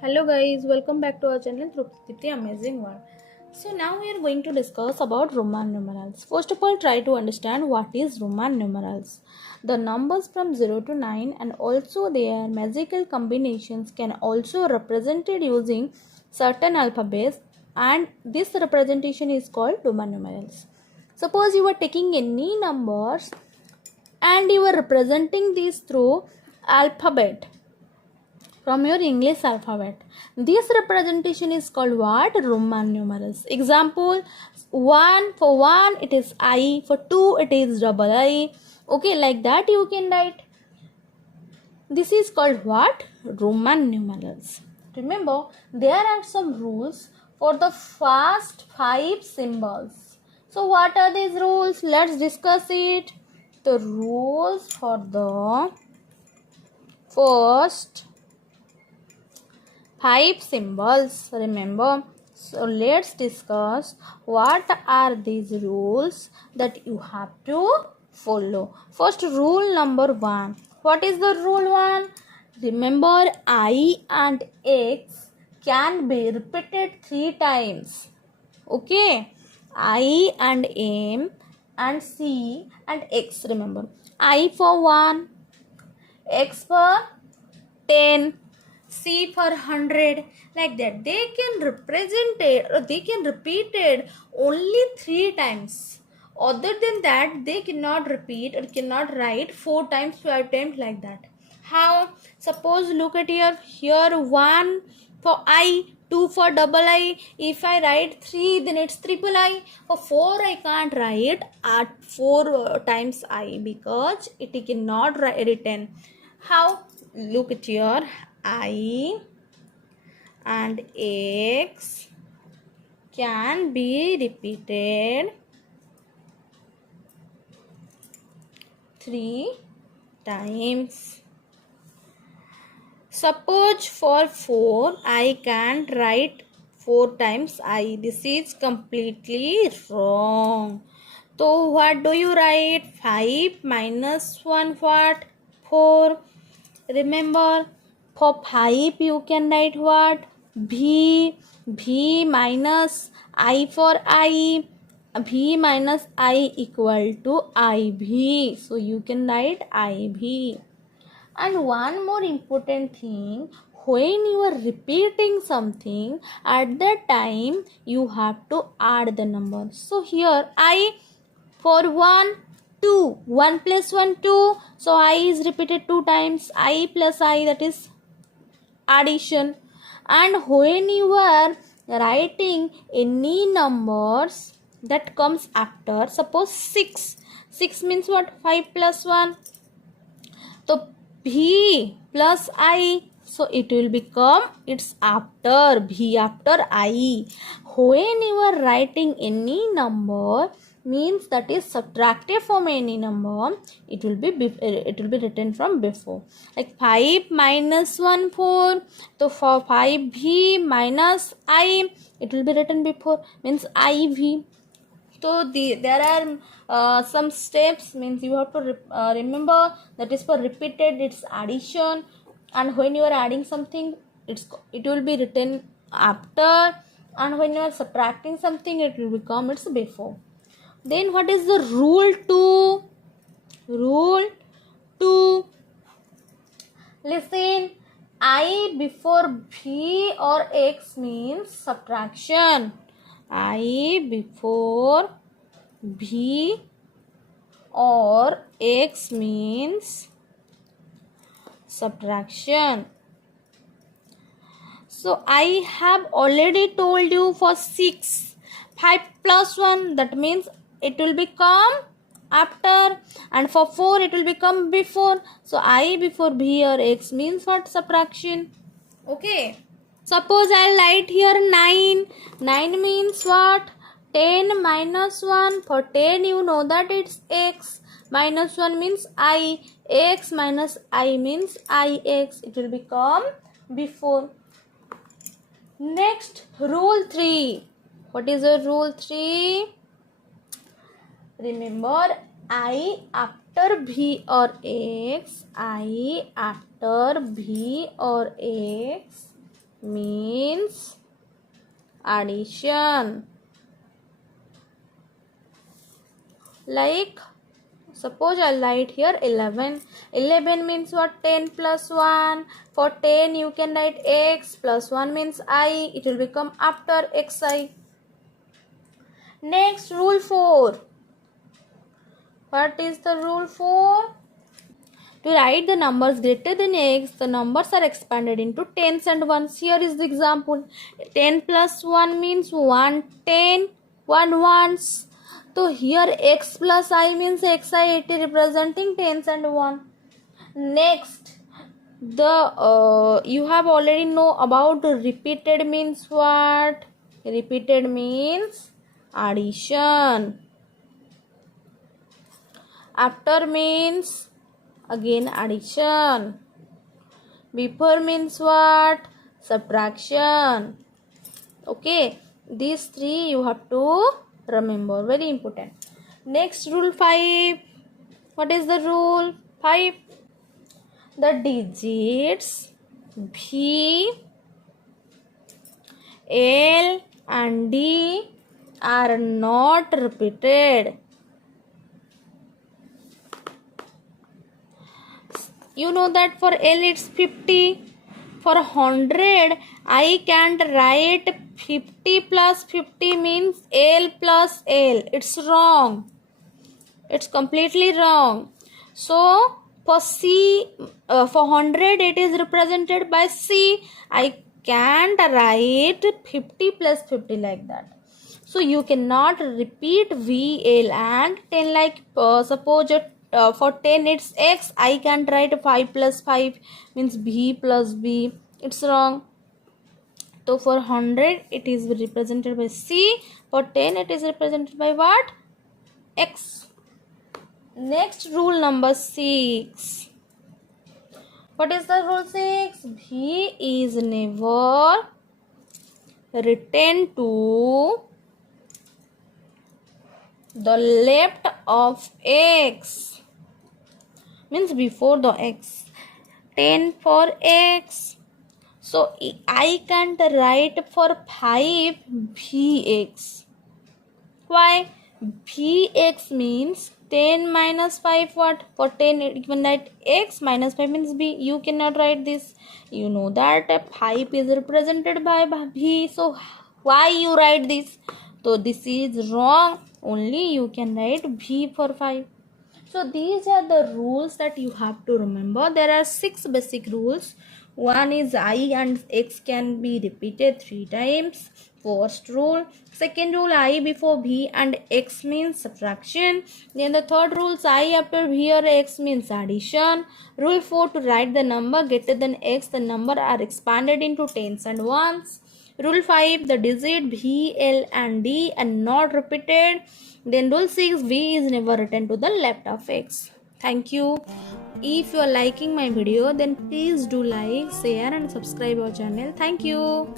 Hello guys, welcome back to our channel TRUPTIDIPTI Amazing World. So now we are going to discuss about Roman numerals. First of all, try to understand what is Roman numerals. The numbers from 0 to 9 and also their magical combinations can also represented using certain alphabets, and this representation is called Roman numerals. Suppose you are taking any numbers and you are representing these through alphabet from your English alphabet. This representation is called what? Roman numerals. Example, 1, for 1 it is I, for 2 it is double I. Okay, like that you can write. This is called what? Roman numerals. Remember, there are some rules for the first 5 symbols. So what are these rules? Let's discuss it. The rules for the first 5 symbols, remember. So let's discuss what are these rules that you have to follow. First, rule number 1. What is the rule 1? Remember, I and X can be repeated 3 times. Okay, I and M and C and X. Remember, I for 1, X for 10, C for 100, like that. They can represent it or they can repeat it only 3 times. Other than that, they cannot repeat or cannot write 4 times, 5 times, like that. How? Suppose look at here 1 for I, 2 for double I. If I write 3, then it's triple I. For 4, I can't write at 4 times I because it cannot written. How? Look at here, I and X can be repeated 3 times. Suppose for 4, I can't write 4 times I. This is completely wrong. So what do you write? 5 minus 1 what? 4. Remember, for 5 you can write what? V minus I for I. V minus I equal to IV. So you can write IV. And one more important thing, when you are repeating something, at that time you have to add the number. So here I for 1, 2, 1 plus 1, 2. So I is repeated 2 times. I plus I, that is addition. And when you are writing any numbers that comes after, suppose 6. 6 means what? 5 plus 1. So V plus I, so it will become, it's after, V after I. When you are writing any number, means that is subtracted from any number, it will be written from before. Like 5 minus 1, 4. So for 5V minus I, it will be written before, means IV. So there are some steps, means you have to remember that is for repeated, it's addition, and when you are adding something, it will be written after, and when you are subtracting something, it will become it's before. Then what is the rule 2? Rule 2. Listen, I before V or X means subtraction. I before V or X means subtraction. So I have already told you for 6, 5 plus 1, that means it will become after, and for 4 it will become before. So I before V or X means what? Subtraction. Okay. Suppose I write here 9. 9 means what? 10 minus 1. For 10 you know that it's X. Minus 1 means I. X minus I means IX. It will become before. Next, rule 3. What is the rule 3? Remember, I after V or X. I after V or X means addition. Like, suppose I write here 11. 11 means what? 10 plus 1. For 10 you can write x plus 1 means I. It will become after xi. Next, rule 4. What is the rule 4? To write the numbers greater than x, the numbers are expanded into tens and ones. Here is the example. 10 plus 1 means 1 10, 1 ones. So here x plus I means xi, it is representing tens and 1. Next, you have already know about repeated means what? Repeated means addition. After means again addition. Before means what? Subtraction. Okay, these three you have to remember, very important. Next, rule 5. What is the rule 5? The digits B, L and D are not repeated. You know that for L it's 50. For 100 I can't write 50 plus 50 means L plus L. It's wrong. It's completely wrong. So for C, for 100 it is represented by C. I can't write 50 plus 50 like that. So you cannot repeat V, L and 10 like suppose for 10 it's X. I can't write 5 plus 5 means B plus B. It's wrong. So for 100 it is represented by C. For 10 it is represented by what? X. Next, rule number 6. What is the rule 6? B is never written to the left of X. Means before the X. 10 for X. So I can't write for 5 Bx. Why? Bx means 10 minus 5 what? For 10 you can write x minus 5 means b. You cannot write this. You know that 5 is represented by b. So why you write this? So this is wrong. Only you can write b for 5. So these are the rules that you have to remember. There are 6 basic rules. One is I and x can be repeated 3 times. First rule. Second rule, I before b and x means subtraction. Then the third rule, I after b or x means addition. Rule 4, to write the number greater than x, the number are expanded into tens and ones. Rule 5, the digit b, l and d are not repeated. Then rule 6, v is never written to the left of x. Thank you. If you are liking my video, then please do like, share and subscribe our channel. Thank you.